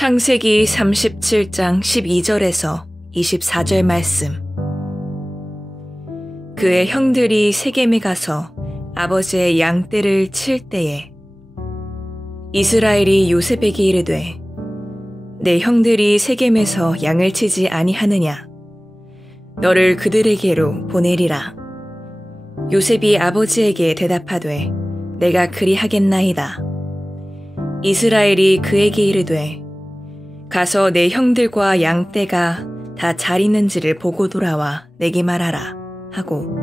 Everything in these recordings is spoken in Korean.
창세기 37장 12절에서 24절 말씀. 그의 형들이 세겜에 가서 아버지의 양떼를 칠 때에 이스라엘이 요셉에게 이르되 내 형들이 세겜에서 양을 치지 아니하느냐 너를 그들에게로 보내리라. 요셉이 아버지에게 대답하되 내가 그리하겠나이다. 이스라엘이 그에게 이르되 가서 내 형들과 양떼가 다 잘 있는지를 보고 돌아와 내게 말하라 하고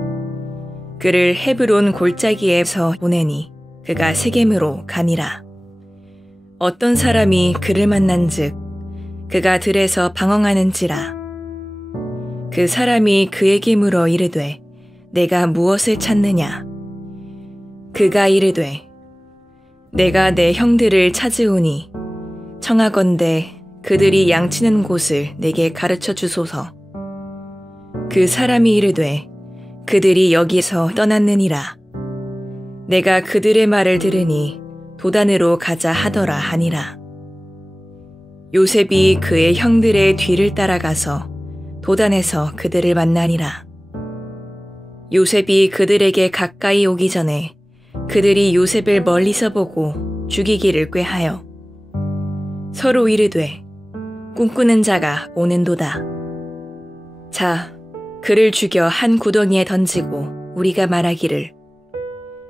그를 헤브론 골짜기에서 보내니 그가 세겜으로 가니라. 어떤 사람이 그를 만난즉 그가 들에서 방황하는지라. 그 사람이 그에게 물어 이르되 내가 무엇을 찾느냐. 그가 이르되 내가 내 형들을 찾으오니 청하건대 그들이 양치는 곳을 내게 가르쳐 주소서. 그 사람이 이르되 그들이 여기서 떠났느니라. 내가 그들의 말을 들으니 도단으로 가자 하더라 하니라. 요셉이 그의 형들의 뒤를 따라가서 도단에서 그들을 만나니라. 요셉이 그들에게 가까이 오기 전에 그들이 요셉을 멀리서 보고 죽이기를 꾀하여 서로 이르되 꿈꾸는 자가 오는도다. 자, 그를 죽여 한 구덩이에 던지고 우리가 말하기를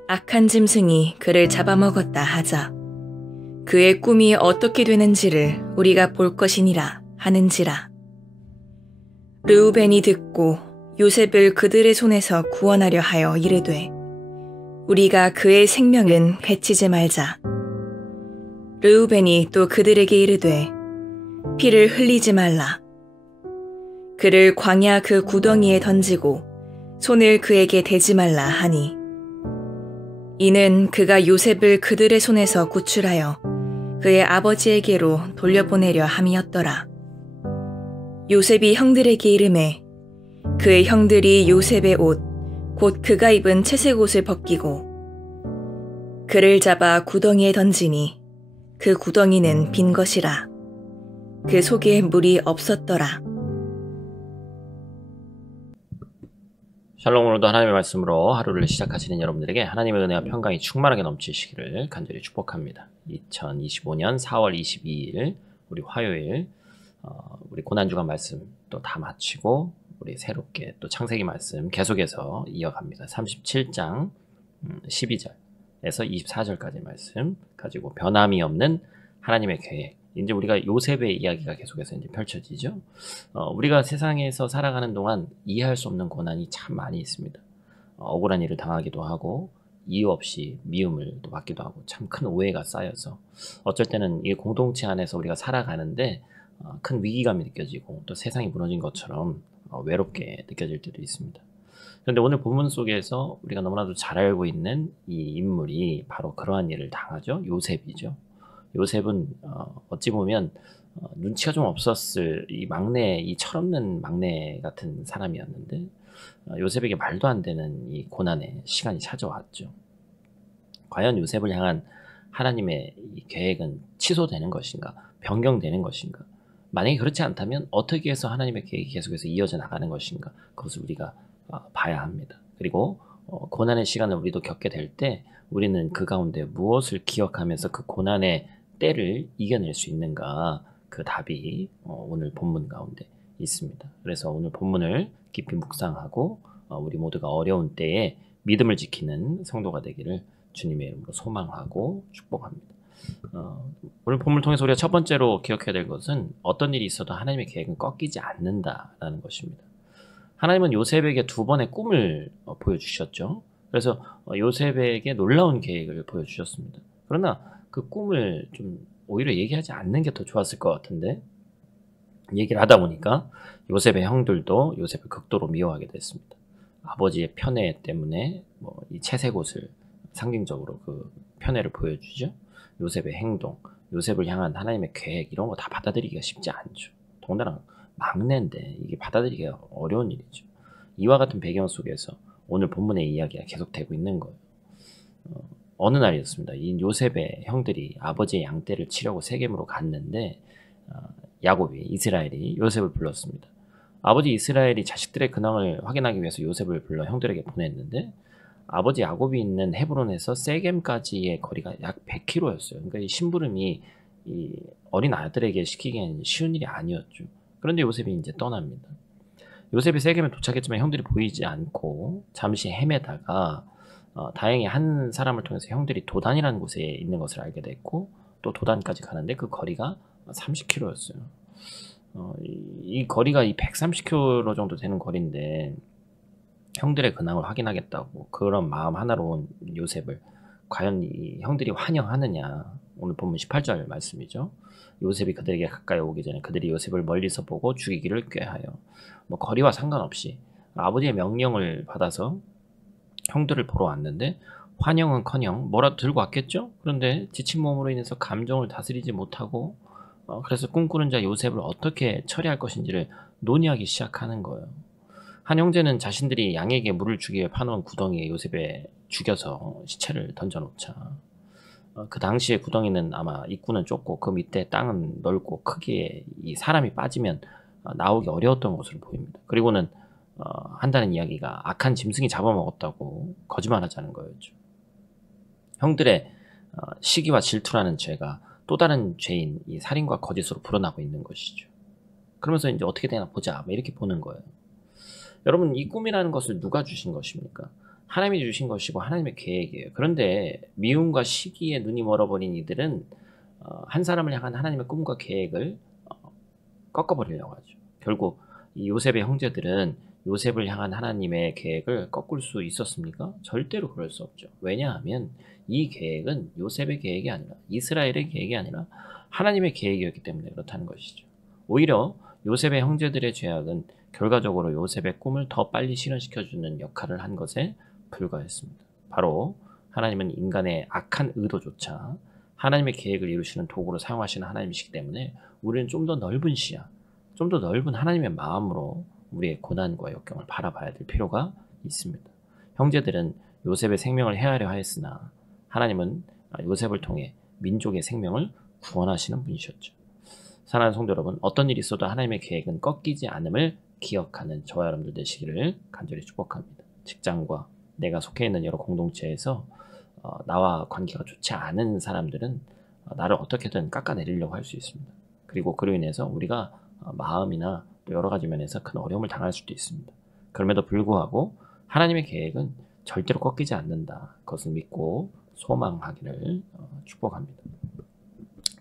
악한 짐승이 그를 잡아먹었다 하자. 그의 꿈이 어떻게 되는지를 우리가 볼 것이니라 하는지라. 르우벤이 듣고 요셉을 그들의 손에서 구원하려 하여 이르되 우리가 그의 생명은 해치지 말자. 르우벤이 또 그들에게 이르되 피를 흘리지 말라. 그를 광야 그 구덩이에 던지고 손을 그에게 대지 말라 하니 이는 그가 요셉을 그들의 손에서 구출하여 그의 아버지에게로 돌려보내려 함이었더라. 요셉이 형들에게 이르매 그의 형들이 요셉의 옷 곧 그가 입은 채색 옷을 벗기고 그를 잡아 구덩이에 던지니 그 구덩이는 빈 것이라. 그 속에 물이 없었더라. 샬롬. 오늘도 하나님의 말씀으로 하루를 시작하시는 여러분들에게 하나님의 은혜와 평강이 충만하게 넘치시기를 간절히 축복합니다. 2025년 4월 22일 우리 화요일 우리 고난주간 말씀 또 다 마치고 우리 새롭게 또 창세기 말씀 계속해서 이어갑니다. 37장 12절에서 24절까지 말씀 가지고 변함이 없는 하나님의 계획. 이제 우리가 요셉의 이야기가 계속해서 이제 펼쳐지죠. 우리가 세상에서 살아가는 동안 이해할 수 없는 고난이 참 많이 있습니다. 억울한 일을 당하기도 하고 이유 없이 미움을 또 받기도 하고 참 큰 오해가 쌓여서 어쩔 때는 이 공동체 안에서 우리가 살아가는데 큰 위기감이 느껴지고 또 세상이 무너진 것처럼 외롭게 느껴질 때도 있습니다. 그런데 오늘 본문 속에서 우리가 너무나도 잘 알고 있는 이 인물이 바로 그러한 일을 당하죠. 요셉이죠. 요셉은 어찌 보면 눈치가 좀 없었을 이 막내, 이 철없는 막내 같은 사람이었는데 요셉에게 말도 안 되는 이 고난의 시간이 찾아왔죠. 과연 요셉을 향한 하나님의 이 계획은 취소되는 것인가? 변경되는 것인가? 만약에 그렇지 않다면 어떻게 해서 하나님의 계획이 계속해서 이어져 나가는 것인가? 그것을 우리가 봐야 합니다. 그리고 고난의 시간을 우리도 겪게 될 때 우리는 그 가운데 무엇을 기억하면서 그 고난의 때를 이겨낼 수 있는가? 그 답이 오늘 본문 가운데 있습니다. 그래서 오늘 본문을 깊이 묵상하고 우리 모두가 어려운 때에 믿음을 지키는 성도가 되기를 주님의 이름으로 소망하고 축복합니다. 오늘 본문을 통해서 우리가 첫 번째로 기억해야 될 것은 어떤 일이 있어도 하나님의 계획은 꺾이지 않는다라는 것입니다. 하나님은 요셉에게 두 번의 꿈을 보여주셨죠. 그래서 요셉에게 놀라운 계획을 보여주셨습니다. 그러나 그 꿈을 좀 오히려 얘기하지 않는 게 더 좋았을 것 같은데 얘기를 하다 보니까 요셉의 형들도 요셉을 극도로 미워하게 됐습니다. 아버지의 편애 때문에 이 채색 옷을 상징적으로 그 편애를 보여주죠. 요셉의 행동, 요셉을 향한 하나님의 계획 이런 거 다 받아들이기가 쉽지 않죠. 더군다나 막내인데 이게 받아들이기가 어려운 일이죠. 이와 같은 배경 속에서 오늘 본문의 이야기가 계속되고 있는 거예요. 어느 날이었습니다. 이 요셉의 형들이 아버지의 양떼를 치려고 세겜으로 갔는데 야곱이, 이스라엘이 요셉을 불렀습니다. 아버지 이스라엘이 자식들의 근황을 확인하기 위해서 요셉을 불러 형들에게 보냈는데 아버지 야곱이 있는 헤브론에서 세겜까지의 거리가 약 100km였어요. 그러니까 이 심부름이 이 어린 아들에게 시키기엔 쉬운 일이 아니었죠. 그런데 요셉이 이제 떠납니다. 요셉이 세겜에 도착했지만 형들이 보이지 않고 잠시 헤매다가 다행히 한 사람을 통해서 형들이 도단이라는 곳에 있는 것을 알게 됐고 또 도단까지 가는데 그 거리가 30km였어요. 이 거리가 이 130km 정도 되는 거리인데 형들의 근황을 확인하겠다고 그런 마음 하나로 온 요셉을 과연 이 형들이 환영하느냐. 오늘 본문 18절 말씀이죠. 요셉이 그들에게 가까이 오기 전에 그들이 요셉을 멀리서 보고 죽이기를 꾀하여 뭐 거리와 상관없이 아버지의 명령을 받아서 형들을 보러 왔는데 환영은커녕 뭐라도 들고 왔겠죠? 그런데 지친 몸으로 인해서 감정을 다스리지 못하고 그래서 꿈꾸는 자 요셉을 어떻게 처리할 것인지를 논의하기 시작하는 거예요. 한 형제는 자신들이 양에게 물을 주기 위해 파놓은 구덩이에 요셉에 죽여서 시체를 던져놓자. 그 당시에 구덩이는 아마 입구는 좁고 그 밑에 땅은 넓고 크기에 이 사람이 빠지면 나오기 어려웠던 것으로 보입니다. 그리고는 한다는 이야기가 악한 짐승이 잡아먹었다고 거짓말하자는 거였죠. 형들의 시기와 질투라는 죄가 또 다른 죄인 이 살인과 거짓으로 불어나고 있는 것이죠. 그러면서 이제 어떻게 되나 보자 이렇게 보는 거예요. 여러분 이 꿈이라는 것을 누가 주신 것입니까? 하나님이 주신 것이고 하나님의 계획이에요. 그런데 미움과 시기에 눈이 멀어버린 이들은 한 사람을 향한 하나님의 꿈과 계획을 꺾어버리려고 하죠. 결국 이 요셉의 형제들은 요셉을 향한 하나님의 계획을 꺾을 수 있었습니까? 절대로 그럴 수 없죠. 왜냐하면 이 계획은 요셉의 계획이 아니라 이스라엘의 계획이 아니라 하나님의 계획이었기 때문에 그렇다는 것이죠. 오히려 요셉의 형제들의 죄악은 결과적으로 요셉의 꿈을 더 빨리 실현시켜주는 역할을 한 것에 불과했습니다. 바로 하나님은 인간의 악한 의도조차 하나님의 계획을 이루시는 도구로 사용하시는 하나님이시기 때문에 우리는 좀 더 넓은 시야, 좀 더 넓은 하나님의 마음으로 우리의 고난과 역경을 바라봐야 될 필요가 있습니다. 형제들은 요셉의 생명을 해하려 하였으나 하나님은 요셉을 통해 민족의 생명을 구원하시는 분이셨죠. 사랑하는 성도 여러분, 어떤 일이 있어도 하나님의 계획은 꺾이지 않음을 기억하는 저와 여러분들 되시기를 간절히 축복합니다. 직장과 내가 속해 있는 여러 공동체에서 나와 관계가 좋지 않은 사람들은 나를 어떻게든 깎아내리려고 할 수 있습니다. 그리고 그로 인해서 우리가 마음이나 또 여러 가지 면에서 큰 어려움을 당할 수도 있습니다. 그럼에도 불구하고 하나님의 계획은 절대로 꺾이지 않는다. 그것을 믿고 소망하기를 축복합니다.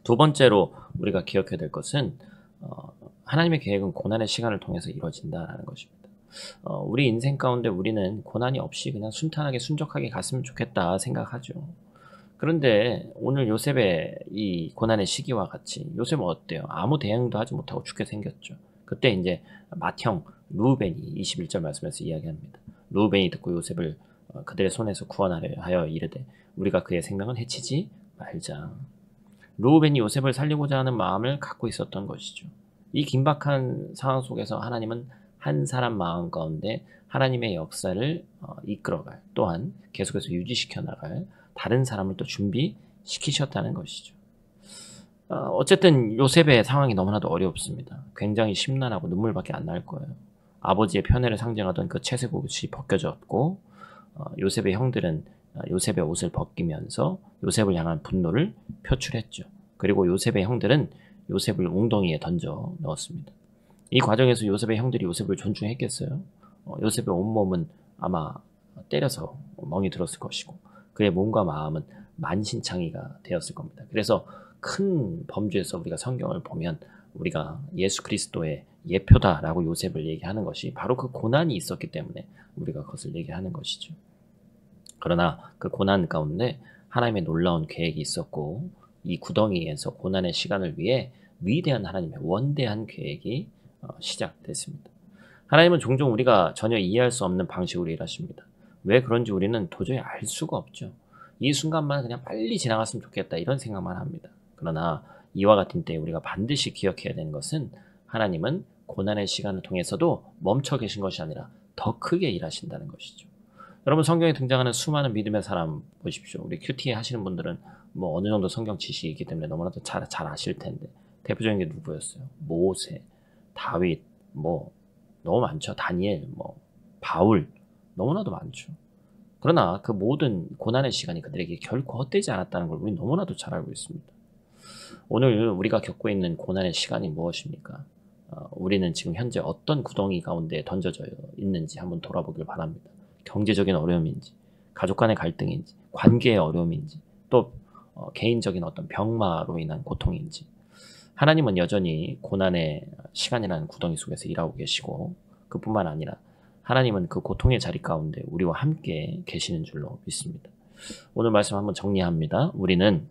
두 번째로 우리가 기억해야 될 것은 하나님의 계획은 고난의 시간을 통해서 이루어진다는 것입니다. 우리 인생 가운데 우리는 고난이 없이 그냥 순탄하게 순적하게 갔으면 좋겠다 생각하죠. 그런데 오늘 요셉의 이 고난의 시기와 같이 요셉은 어때요? 아무 대응도 하지 못하고 죽게 생겼죠. 그때 이제 맏형 루벤이 21절 말씀에서 이야기합니다. 루벤이 듣고 요셉을 그들의 손에서 구원하려 하여 이르되 우리가 그의 생명은 해치지 말자. 루벤이 요셉을 살리고자 하는 마음을 갖고 있었던 것이죠. 이 긴박한 상황 속에서 하나님은 한 사람 마음 가운데 하나님의 역사를 이끌어갈 또한 계속해서 유지시켜 나갈 다른 사람을 또 준비시키셨다는 것이죠. 어쨌든 요셉의 상황이 너무나도 어렵습니다. 굉장히 심란하고 눈물밖에 안 날 거예요. 아버지의 편애를 상징하던 그 채색 옷이 벗겨졌고 요셉의 형들은 요셉의 옷을 벗기면서 요셉을 향한 분노를 표출했죠. 그리고 요셉의 형들은 요셉을 웅덩이에 던져 넣었습니다. 이 과정에서 요셉의 형들이 요셉을 존중했겠어요? 요셉의 온몸은 아마 때려서 멍이 들었을 것이고 그의 몸과 마음은 만신창이가 되었을 겁니다. 그래서 큰 범죄에서 우리가 성경을 보면 우리가 예수 그리스도의 예표다라고 요셉을 얘기하는 것이 바로 그 고난이 있었기 때문에 우리가 그것을 얘기하는 것이죠. 그러나 그 고난 가운데 하나님의 놀라운 계획이 있었고 이 구덩이에서 고난의 시간을 위해 위대한 하나님의 원대한 계획이 시작됐습니다. 하나님은 종종 우리가 전혀 이해할 수 없는 방식으로 일하십니다. 왜 그런지 우리는 도저히 알 수가 없죠. 이 순간만 그냥 빨리 지나갔으면 좋겠다 이런 생각만 합니다. 그러나 이와 같은 때에 우리가 반드시 기억해야 되는 것은 하나님은 고난의 시간을 통해서도 멈춰 계신 것이 아니라 더 크게 일하신다는 것이죠. 여러분 성경에 등장하는 수많은 믿음의 사람 보십시오. 우리 큐티 하시는 분들은 뭐 어느 정도 성경 지식이 있기 때문에 너무나도 잘 아실 텐데 대표적인 게 누구였어요? 모세, 다윗, 뭐 너무 많죠. 다니엘, 뭐 바울, 너무나도 많죠. 그러나 그 모든 고난의 시간이 그들에게 결코 헛되지 않았다는 걸 우리 너무나도 잘 알고 있습니다. 오늘 우리가 겪고 있는 고난의 시간이 무엇입니까? 우리는 지금 현재 어떤 구덩이 가운데 던져져 있는지 한번 돌아보길 바랍니다. 경제적인 어려움인지, 가족 간의 갈등인지, 관계의 어려움인지, 또 개인적인 어떤 병마로 인한 고통인지, 하나님은 여전히 고난의 시간이라는 구덩이 속에서 일하고 계시고, 그뿐만 아니라 하나님은 그 고통의 자리 가운데 우리와 함께 계시는 줄로 믿습니다. 오늘 말씀 한번 정리합니다. 우리는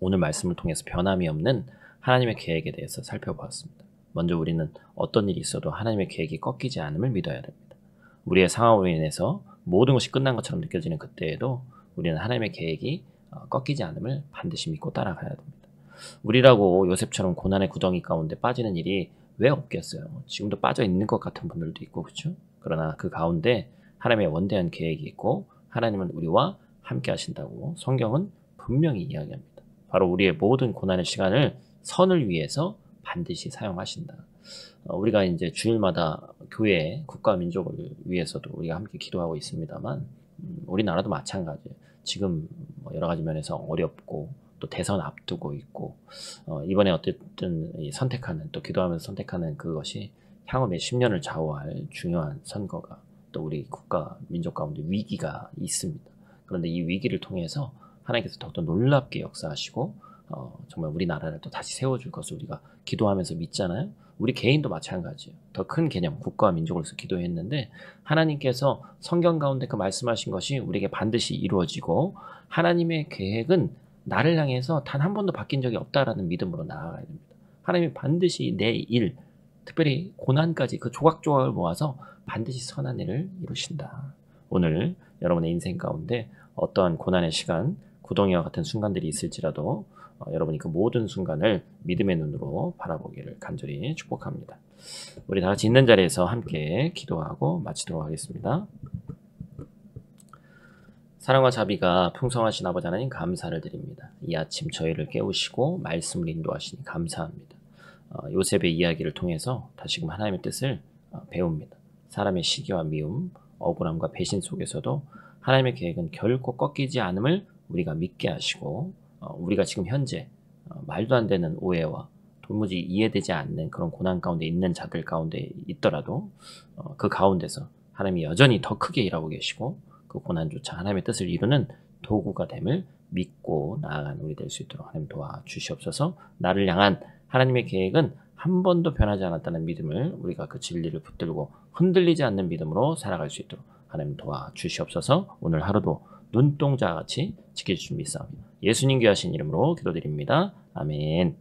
오늘 말씀을 통해서 변함이 없는 하나님의 계획에 대해서 살펴보았습니다. 먼저 우리는 어떤 일이 있어도 하나님의 계획이 꺾이지 않음을 믿어야 됩니다. 우리의 상황으로 인해서 모든 것이 끝난 것처럼 느껴지는 그때에도 우리는 하나님의 계획이 꺾이지 않음을 반드시 믿고 따라가야 됩니다. 우리라고 요셉처럼 고난의 구덩이 가운데 빠지는 일이 왜 없겠어요? 지금도 빠져 있는 것 같은 분들도 있고, 그렇죠? 그러나 그 가운데 하나님의 원대한 계획이 있고 하나님은 우리와 함께 하신다고 성경은 분명히 이야기합니다. 바로 우리의 모든 고난의 시간을 선을 위해서 반드시 사용하신다. 우리가 이제 주일마다 교회, 국가, 민족을 위해서도 우리가 함께 기도하고 있습니다만, 우리나라도 마찬가지예요. 지금 여러 가지 면에서 어렵고 또 대선 앞두고 있고, 이번에 어쨌든 선택하는, 또 기도하면서 선택하는 그것이 향후 몇 10년을 좌우할 중요한 선거가, 또 우리 국가, 민족 가운데 위기가 있습니다. 그런데 이 위기를 통해서 하나님께서 더욱더 놀랍게 역사하시고 정말 우리나라를 또 다시 세워줄 것을 우리가 기도하면서 믿잖아요. 우리 개인도 마찬가지예요. 더 큰 개념, 국가와 민족으로서 기도했는데 하나님께서 성경 가운데 그 말씀하신 것이 우리에게 반드시 이루어지고 하나님의 계획은 나를 향해서 단 한 번도 바뀐 적이 없다라는 믿음으로 나아가야 됩니다. 하나님이 반드시 내 일, 특별히 고난까지 그 조각조각을 모아서 반드시 선한 일을 이루신다. 오늘 여러분의 인생 가운데 어떠한 고난의 시간, 구덩이와 같은 순간들이 있을지라도 여러분이 그 모든 순간을 믿음의 눈으로 바라보기를 간절히 축복합니다. 우리 다 같이 있는 자리에서 함께 기도하고 마치도록 하겠습니다. 사랑과 자비가 풍성하신 아버지 하나님 감사를 드립니다. 이 아침 저희를 깨우시고 말씀을 인도하시니 감사합니다. 요셉의 이야기를 통해서 다시금 하나님의 뜻을 배웁니다. 사람의 시기와 미움, 억울함과 배신 속에서도 하나님의 계획은 결코 꺾이지 않음을 우리가 믿게 하시고, 우리가 지금 현재 말도 안 되는 오해와 도무지 이해되지 않는 그런 고난 가운데 있는 자들 가운데 있더라도 그 가운데서 하나님이 여전히 더 크게 일하고 계시고 그 고난조차 하나님의 뜻을 이루는 도구가 됨을 믿고 나아가는 우리 될 수 있도록 하나님 도와주시옵소서. 나를 향한 하나님의 계획은 한 번도 변하지 않았다는 믿음을, 우리가 그 진리를 붙들고 흔들리지 않는 믿음으로 살아갈 수 있도록 하나님 도와주시옵소서. 오늘 하루도 눈동자같이 지켜주신 믿사옵니다. 예수님 귀하신 이름으로 기도드립니다. 아멘.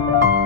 감사합니다.